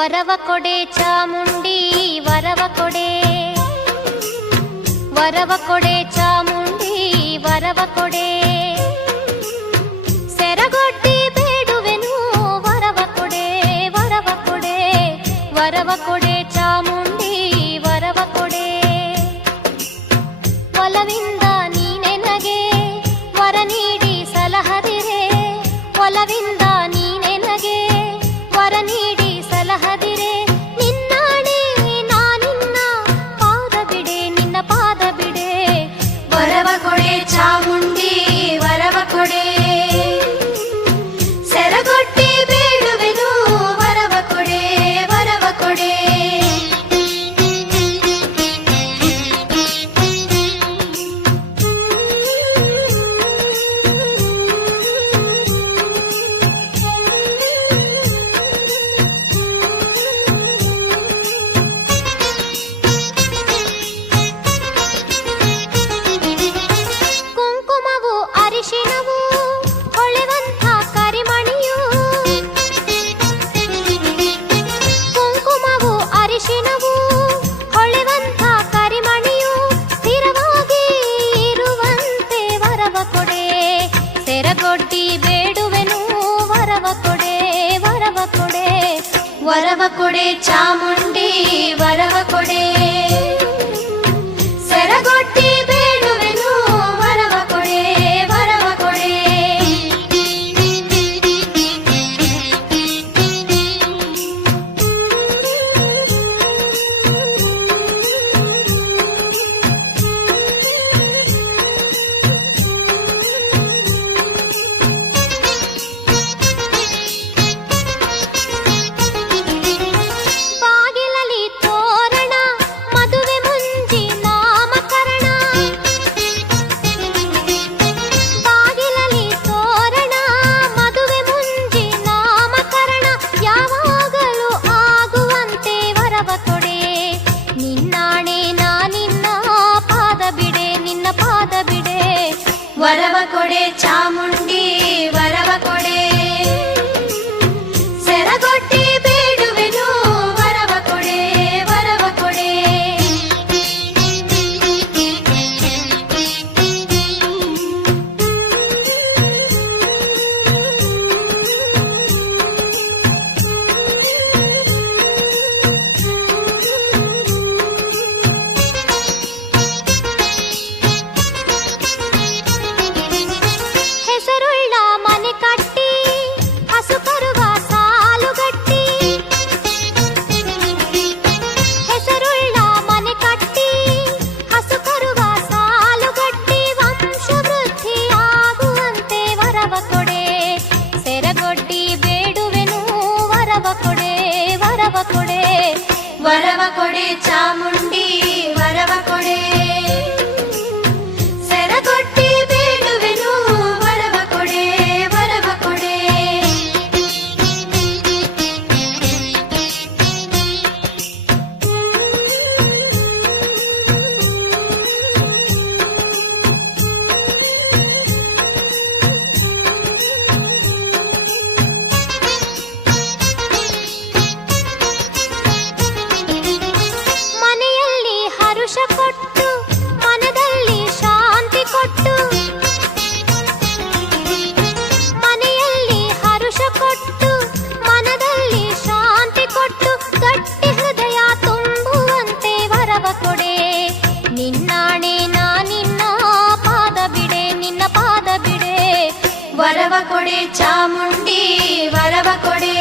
ವರವ ಕೊಡೆ ಚಾಮುಂಡಿ ವರವ ಕೊಡೆ, ವರವ ಕೊಡೆ ಚಾಮುಂಡಿ ವರವ ಕೊಡೆ. ಸೆರಗೊಡ್ಡಿ ಬೇಡುವೆನು ವರವ ಕೊಡೆ, ವರವ ಕೊಡೆ, ವರವ ಕೊಡೆ ಚಾಮುಂಡಿ ವರವ ಕೊಡೆ. ಒಲವಿಂದ ನೀನೆ ನಗೆ ವರ ನೀಡಿ ಸಲಹದಿರೆ, ಒಲವಿಂದ ನೀನೆ ನಗೆ ವರ ನೀಡಿ ಸಲಹದಿರೆ. ನಿನ್ನಾಣೆ ನಾನಿನ್ನ ಪಾದ ಬಿಡೆ, ನಿನ್ನ ಪಾದ ಬಿಡೆ. ವರವ ಕೊಡೆ ಚಾಮುಂಡಿ ವರವ ಕೊಡೆ, ಸೆರಗೊಟ್ಟಿ ಬೇಡುವೆನು ವರವ ಕೊಡೆ, ವರವ ಕೊಡೆ. ಕುಂಕುಮವು ಅರಿಶಿಣವು ಹೊಳೆವಂಥ ಕರಿಮಣಿಯು, ಕುಂಕುಮವು ಅರಿಶಿಣವು ಹೊಳೆವಂಥ ಕರಿಮಣಿಯು. ಸ್ಥಿರವಾಗಿ ಇರುವಂತೆ ವರವ ಕೊಡೆ, ಸೆರಗೊಡ್ಡಿ ಬೇಡುವೆನು ವರವ ಕೊಡೆ, ವರವ ಕೊಡೆ. ವರವ ಕೊಡೆ ಚಾಮುಂಡಿ ವರವ ಕೊಡೆ, ಸೆರಗೊಟ್ಟಿ ಬೇಡುವೆನು ವರವ ಕೊಡೆ, ವರವ ಕೊಡೆ. ಬಾಗಿಲಲಿ ತೋರಣ ಮದುವೆ ಮುಂಜಿ ನಾಮಕರಣ, ಬಾಗಿಲಲಿ ತೋರಣ ಮದುವೆ ಮುಂಜಿ ನಾಮಕರಣ. ಯಾವಾಗಲೂ ಆಗುವಂತೆ ವರವ ಕೊಡೆ, ನಿನ್ನಾಣೆ ನಾನಿನ್ನ ಪಾದ ಬಿಡೆ, ನಿನ್ನ ಪಾದ ಬಿಡೆ. ವರವ ಕೊಡೆ ಚಾಮುಂಡಿ ವರವ ಕೊಡೆ, ಸೆರಗೊಟ್ಟಿ ಬೇಡುವೆನು ವರವ ಕೊಡೆ, ವರವ ಕೊಡೆ. ಹೆಸರುಳ್ಳ ಮನೆ ಕಟ್ಟಿ ಹಸು ಕರುವ ಸಾಲುಗಟ್ಟಿ, ಹೆಸರುಳ್ಳ ಮನೆ ಕಟ್ಟಿ ಹಸು ಕರುವ ಸಾಲುಗಟ್ಟಿ. ವಂಶವೃದ್ಧಿಯಾಗುವಂತೆ ವರವ ಕೊಡೆ, ಸೆರಗೊಡ್ಡಿ ಬೇಡುವೆನು ವರವ ಕೊಡೆ, ವರವ ಕೊಡೆ. ವರವ ಕೊಡೆ ಚಾಮುಂಡಿ ವರವ ಕೊಡೆ, ಸೆರಗೊಟ್ಟಿ ಬೇಡುವೆನು ವರವ ಕೊಡೆ, ವರವ ಕೊಡೆ. ಮನೆಯಲ್ಲಿ ಹರುಷ ಕೊಟ್ಟು ಮನದಲ್ಲಿ ಶಾಂತಿ ಕೊಟ್ಟು, ಮನೆಯಲ್ಲಿ ಹರುಷ ಕೊಟ್ಟು ಮನದಲ್ಲಿ ಶಾಂತಿ ಕೊಟ್ಟು. ಗಟ್ಟಿ ಹೃದಯ ತುಂಬುವಂತೆ ವರವ ಕೊಡೆ, ನಿನ್ನಾಣೆ ನಾನಿನ್ನ ಪಾದ ಬಿಡೆ, ನಿನ್ನ ಪಾದ ಬಿಡೆ. ವರವ ಕೊಡೆ ಚಾಮುಂಡಿ ವರವ ಕೊಡೆ,